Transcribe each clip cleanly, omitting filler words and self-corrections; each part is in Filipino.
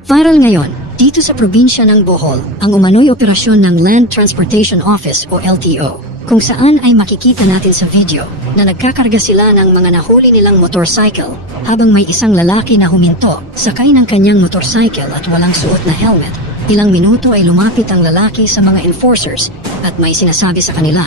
Viral ngayon, dito sa probinsya ng Bohol, ang umano'y operasyon ng Land Transportation Office o LTO, kung saan ay makikita natin sa video na nagkakarga sila ng mga nahuli nilang motorcycle habang may isang lalaki na huminto, sakay ng kanyang motorcycle at walang suot na helmet. Ilang minuto ay lumapit ang lalaki sa mga enforcers at may sinasabi sa kanila.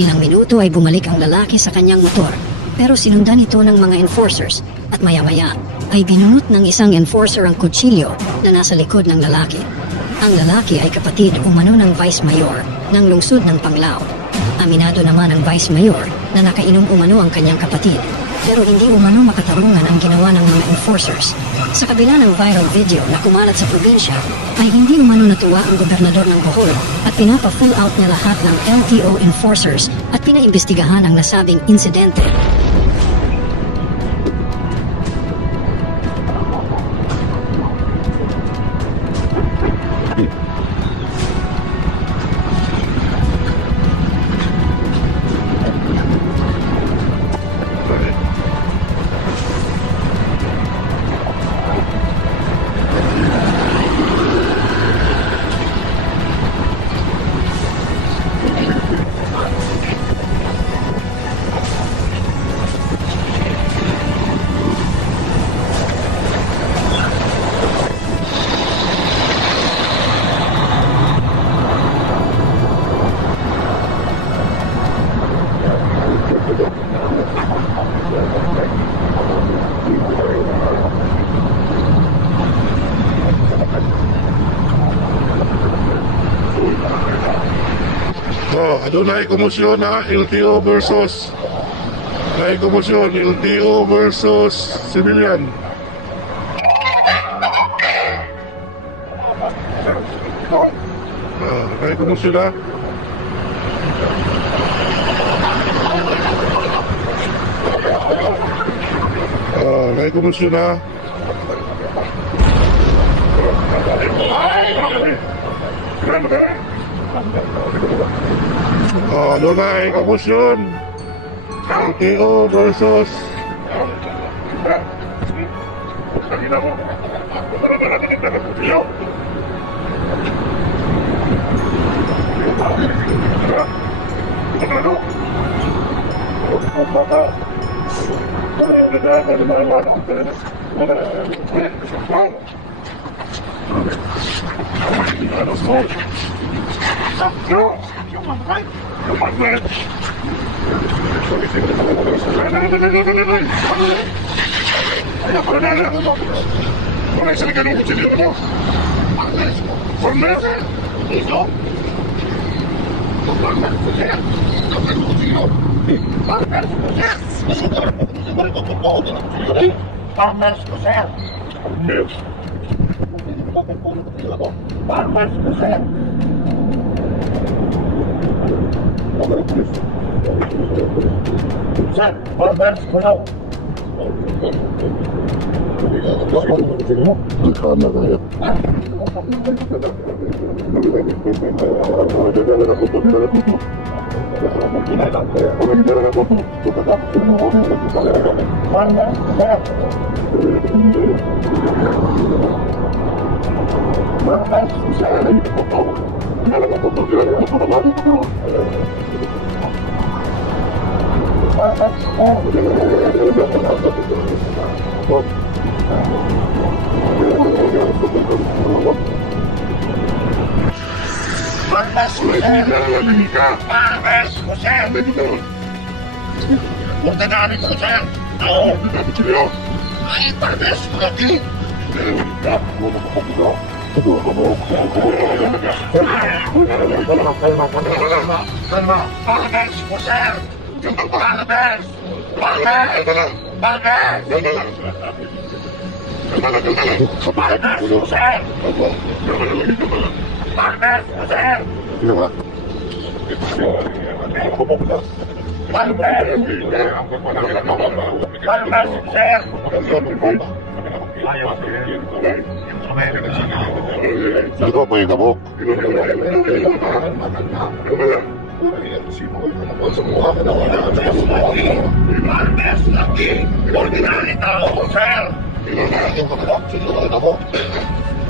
Ilang minuto ay bumalik ang lalaki sa kanyang motor, pero sinundan ito ng mga enforcers at maya-maya ay binunot ng isang enforcer ang kutsilyo na nasa likod ng lalaki. Ang lalaki ay kapatid umano ng Vice Mayor ng lungsod ng Panglao. Aminado naman ang Vice Mayor na nakainom umano ang kanyang kapatid, pero hindi umano makatarungan ang ginawa ng mga enforcers. Sa kabila ng viral video na kumalat sa probinsya, ay hindi umano natuwa ang gobernador ng Bohol at pinapa-full out niya lahat ng LTO enforcers at pinaimbestigahan ang nasabing insidente. Adunay komosyon na LTO versus LTO versus civilian. Adunay komosyon na. Adunay komosyon na. Adunay komosyon. LTO versus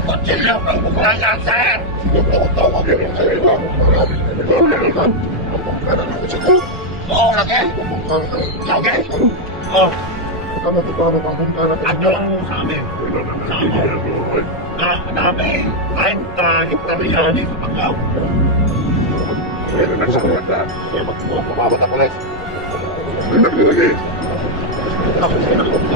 Kutsilyo ang buklasan, sir! Oo, lagi! Lagi! Oh, ano ang sabi? Dami! Kahit hektarya yan sa pagkaw. Pagkabot ako rin. Ako sinakot ko.